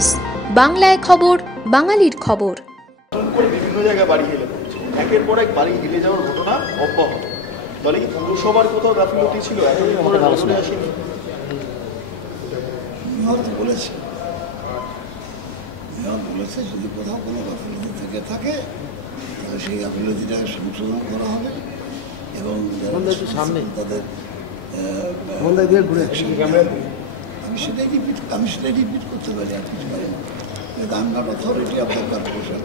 News, বাংলায় খবর, বাঙালির খবর। বিভিন্ন জায়গায় বাড়ি হেলে পড়ছে, একের পর এক বাড়ি হেলে যাওয়ার ঘটনা অব্যাহত। তাহলে কি পৌরসভার কোথাও গাফিলতি ছিল? আসেনি বলেছে যদি কোথাও কোনো গাফিলতি থেকে থাকে তাহলে সেই গাফিলতিটাকে সংশোধন করা হবে এবং তাদের আমি সেটাই রিপিট করতে পারি, আর কিছু পারি না। কিন্তু I am not authority of the corporation.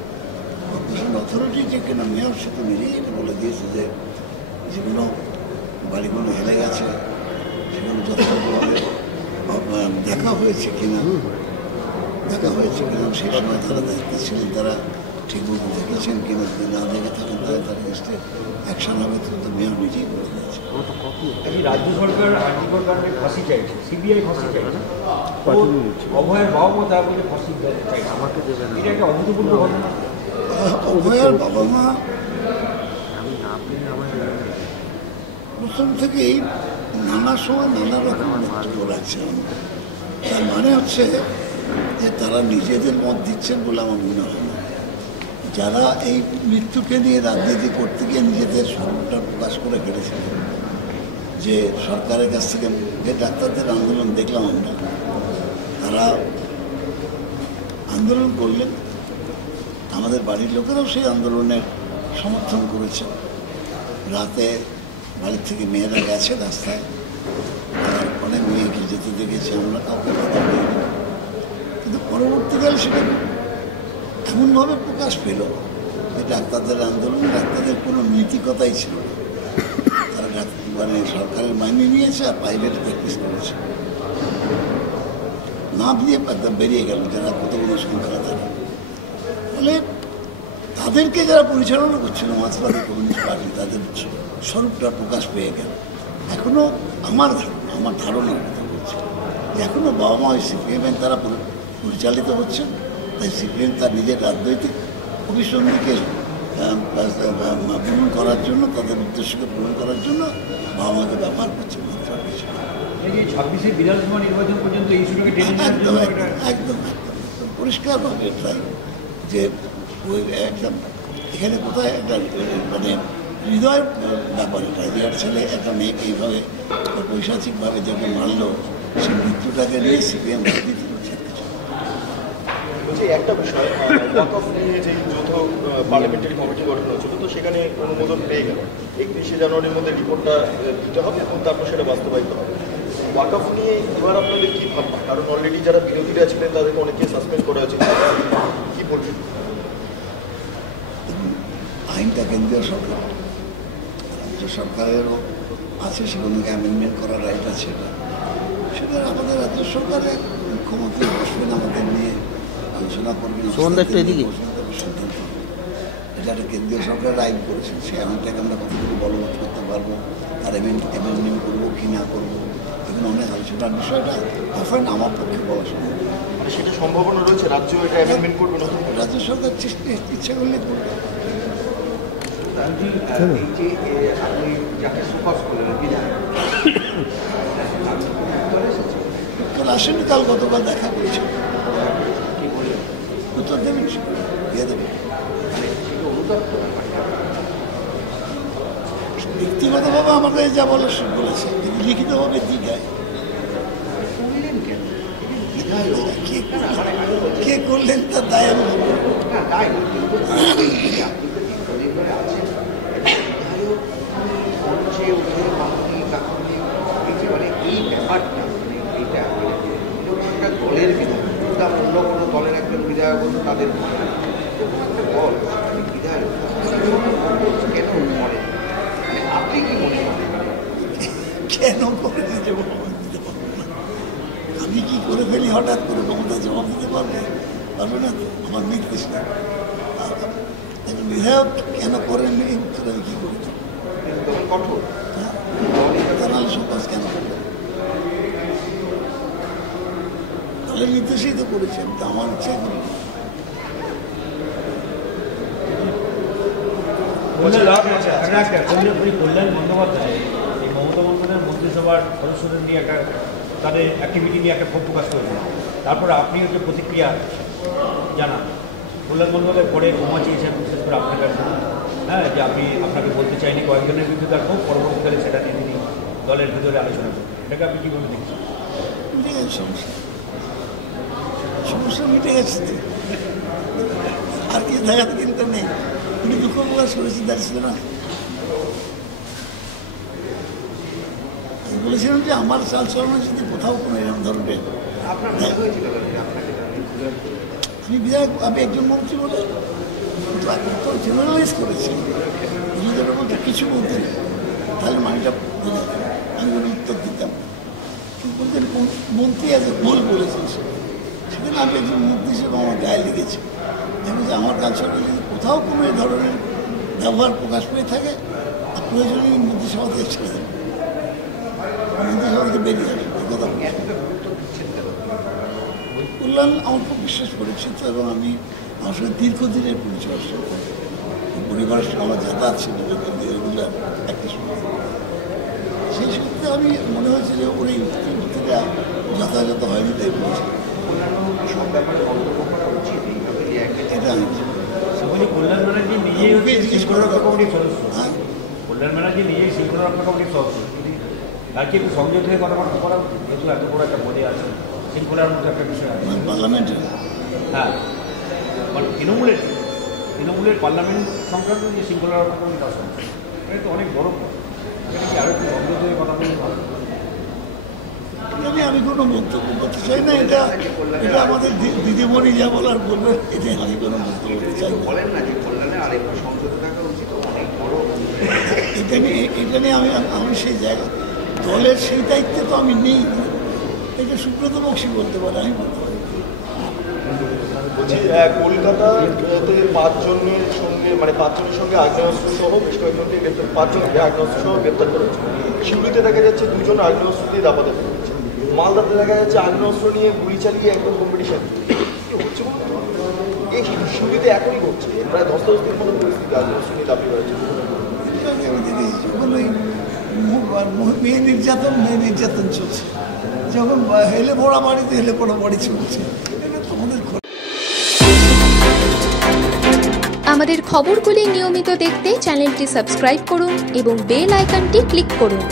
Corporation authority যে কিনা মেয়র সে তো নিজেই এটা বলে দিয়েছে যে যেগুলো বাড়িগুলো হেলে গেছে সেগুলো যথাযথভাবে দেখা হয়েছে কিনা সেই সময় তারা দায়িত্বে ছিলেন, তারা ঠিকমতো দেখেছেন কিনা, যদি না দেখে থাকেন তাহলে তার এগেনস্টে অ্যাকশন হবে। তো মেয়র নিজেই বলে দিয়েছে। রাজ্য সরকার আর্থিকর কারণে ফাঁসি চাইছে, সিবিআই ফাঁসি চাইছে, অভয়ের বাবা মা তারা বলে ফাঁসি চাইছে, আমাকে দেবেন, এটা একটা অভূতপূর্ব ঘটনা। অভয়ের বাবা মা প্রথম থেকেই নানা সময় নানা রকম বক্তব্য রাখছেন। তার মানে হচ্ছে যে তারা নিজেদের মত দিচ্ছেন বলে আমার মনে হয় না। যারা এই মৃত্যুকে নিয়ে রাজনীতি করতে গিয়ে নিজেদের স্বরূপটা প্রকাশ করে ফেলেছিলেন, যে সরকারের কাছ থেকে যে ডাক্তারদের আন্দোলন দেখলাম আমরা, তারা আন্দোলন করলেন, আমাদের বাড়ির লোকেরাও সেই আন্দোলনের সমর্থন করেছে। রাতে বাড়ির থেকে মেয়েরা গেছে রাস্তায়, আর অনেক মেয়েকে যেতে দেখেছি আমরা, কাউকে কথা বলিনি। কিন্তু পরবর্তীকালে সেটা এমনভাবে প্রকাশ পেল যে ডাক্তারদের আন্দোলন, ডাক্তারদের কোনো নৈতিকতাই ছিল না। তারা মানে সরকারের মাইনে নিয়েছে আর প্রাইভেটে প্র্যাকটিস করেছে, না দিয়ে বেরিয়ে গেল যারা কতগুলো সংখ্যা থাকে। ফলে তাদেরকে যারা পরিচালনা করছিল মার্ক্সবাদী কমিউনিস্ট পার্টি, তাদের স্বরূপটা প্রকাশ পেয়ে গেল। এখনও আমার ধারণার কথা বলছি যে এখনও বাবা মা সিপিএমের তারা পরিচালিত হচ্ছেন। তাই সিপিএম তার নিজের রাজনৈতিক অভিসন্ধিকে পূরণ করার জন্য, তাদের উদ্দেশ্যকে পূরণ করার জন্য বাবা মাকে ব্যবহার করছে। একদম পরিষ্কারভাবে এটাই যে ওই একদম এখানে কোথায় একটা মানে হৃদয়ের ব্যাপার, এটা রিয়ার ছেলে একটা মেয়েকে এইভাবে পৈশাচিকভাবে যখন মারলো, সেই মৃত্যুটাকে নিয়ে সিপিএম রাজনীতি করছে। একটা বিষয়, ওয়াকফ নিয়ে যে যৌথ পার্লামেন্টারি কমিটি গঠন হয়েছিল, তো সেখানে অনুমোদন পেয়ে গেল। 31শে জানুয়ারির মধ্যে রিপোর্টটা দিতে হবে এবং তারপর সেটা বাস্তবায়িত হবে। ওয়াকফ নিয়ে এবার আপনাদের কী ভাবনা? কারণ অলরেডি যারা বিরোধীরা ছিলেন তাদেরকে অনেকে সাসপেন্ড করা হয়েছে, কী বলবেন? আইনটা কেন্দ্রীয় সরকার, রাজ্য সরকারেরও আছে, সেগুলোকে অ্যামেন্ডমেন্ট করার রাইট আছে। সেটা আমাদের রাজ্য সরকারের মুখ্যমন্ত্রী বসবেন, আমাদের নিয়ে আলোচনা করবেন, সিদ্ধান্ত। এটা একটা কেন্দ্রীয় সরকারের আইন করেছেন, সেই আইনটাকে আমরা কতটুকু বলবৎ করতে পারবো, তার অ্যামেন্ডমেন্ট করবো কি না করবো, এগুলো অনেক আলোচনার বিষয়টা অফেন আমার পক্ষে বলা সম্ভব। মানে সেটা সম্ভাবনা রয়েছে রাজ্য এটা অ্যামেন্ডমেন্ট করবে, নতুন রাজ্য সরকার ইচ্ছা করলে করবে। আসেনি, কাল গতকাল দেখা করেছে, উত্তর দেবেন, দিয়ে দেবেন। ব্যক্তিগতভাবে আমাকে যা বলে বলেছে, কিন্তু লিখিতভাবে দিঘায় কে করলেন তার দায় আমি এই ব্যাপারটা এইটা একটা দলের বিধায়ক, অন্য কোনো দলের একজন বিধায়ক হতো, তাদের একটা দল বিধায়ক কেন মনে, মানে আপনি কি মনে করেন কেন করে দিতে পারবো? আমি কি করে ফেলি হঠাৎ করে ক্ষমতা জবাব দিতে পারবে না, আমার নির্দেশ নেই। বিধায়ক কেন করেন এই উত্তর আমি কি করি? কঠোর তারা সমাজ কেন করবেন? তাহলে নির্দেশই তো করেছি, আমি তো আমার ইচ্ছাই করি। কল্যাণ বন্দ্যোপাধ্যায় এই মমতা বন্দ্যোপাধ্যায়ের মন্ত্রিসভার সদস্যদের নিয়ে একটা তাদের অ্যাক্টিভিটি নিয়ে একটা ক্ষোভ প্রকাশ করেছেন। তারপরে আপনি হচ্ছে প্রতিক্রিয়া জানান, কল্যাণ বন্দ্যোপাধ্যায় পরে ক্ষমা চেয়েছেন বিশেষ করে আপনার কাছে, হ্যাঁ, যে আপনি আপনাকে বলতে চাইনি কয়েকজনের বিরুদ্ধে তার খুব পরবর্তীকালে সেটা নিয়ে তিনি দলের ভিতরে আলোচনা করেন। এটাকে আপনি কীভাবে দেখছেন? মিটে গেছে সমস্যা, সমস্যা মিটে গেছে তো। আর কি দেখাতে কিন্তু নেই। উনি দুঃখ প্রকাশ করেছেন, তার ছিল না। বলেছিলাম যে আমার চালচলনা যদি কোথাও কোনো এরকম ধরনের আপনার মনে হয়েছিল যে আপনাকে আমি বিধায়ক, আমি একজন মন্ত্রী বলে তো জেনারেলাইজ করেছি, নিজেদের মধ্যে কিছু বলতে নেই, তাহলে মানিটা বোঝাতেন, আমি কোনো উত্তর দিতাম না। কিন্তু বলতেন মন্ত্রী আজ ভুল বলেছিস, সেখানে আমি একজন মন্ত্রী হিসেবে আমার গায়ে লেগেছে। দেখো যে আমার কাছে যদি কোথাও কোনো এই ধরনের ব্যবহার প্রকাশ পেয়ে থাকে, প্রয়োজনীয় মন্ত্রিসভা থেকে ছেড়ে দেবেন, মন্ত্রিসভা থেকে বেরিয়ে আসবে, এই কথা কল্যাণ আমার খুব বিশ্বাস পরিচিত এবং আমি আমার সঙ্গে দীর্ঘদিনের পরিচয় পরিবারের সঙ্গে আমার যাতায়াত ছিল রেগুলার একটা সময়। সেই সূত্রে আমি মনে হয়েছে যে ওর এই উত্তরটা যথাযথ হয়নি, তাই বলছি এটা আমি সেগুলি কল্যাণ ব্যানার্জি নিজেই হচ্ছে শৃঙ্খলা কমিটির সদস্য। কল্যাণ ব্যানার্জি নিজেই শৃঙ্খলা রক্ষা কমিটির সদস্য, তার কি একটু সংযত হয়ে কথাবার্তা করা উচিত, যেহেতু এত বড় একটা পদে আছে, শৃঙ্খলার মধ্যে একটা বিষয় আছে। পার্লামেন্টের হ্যাঁ, মানে তৃণমূলের পার্লামেন্ট সংক্রান্ত যে শৃঙ্খলা রক্ষা কমিটি তার সংখ্যা, এটা তো অনেক বড় পদ, এটা কি আরও একটু সংযত হয়ে কথা বলতে ভালো? আমি কোনো মন্তব্য করতে চাই না। এটা এটা আমাদের দিদিমণি যা বলার বলবেন, এটা আমি কোনো মন্তব্য করতে চাই না। বলেন না যে কল্যাণে আরেকটু সংযত থাকা উচিত, অনেক বড় এটা নিয়ে আমি সেই জায়গা দলের সেই দায়িত্বে তো আমি নেই। এটা সুব্রত বক্সী বলতে পারে, আমি বলতে পারি। বলছি কলকাতাতে পাঁচজনের সঙ্গে আগ্নেয়াস্ত্র সহ বেশ কয়েকজনকে গ্রেপ্তার, 5 জনকে আগ্নেয়াস্ত্র সহ গ্রেপ্তার করেছে। শিউড়িতে দেখা যাচ্ছে 2 জন আগ্নেয়াস্ত্র দিয়ে দাপাদাপি করছে। মালদাতে দেখা যাচ্ছে আগ্নেয়াস্ত্র নিয়ে গুলি চালিয়ে একদম কম্পিটিশন হচ্ছে। এই শিউড়িতে এখনই ঘটছে, প্রায় ধস্তাধস্তির মতো পরিস্থিতি আগ্নেয়াস্ত্র নিয়ে দাবি করেছে। আমি দেখেছি যখন ওই মেয়ে নির্যাতন চলছে, যখন হেলে পড়া বাড়িতে হেলে পড়া বাড়ি চলছে, এটা তো আমাদের। আমাদের খবরগুলি নিয়মিত দেখতে চ্যানেলটি সাবস্ক্রাইব করুন এবং বেল আইকনটি ক্লিক করুন।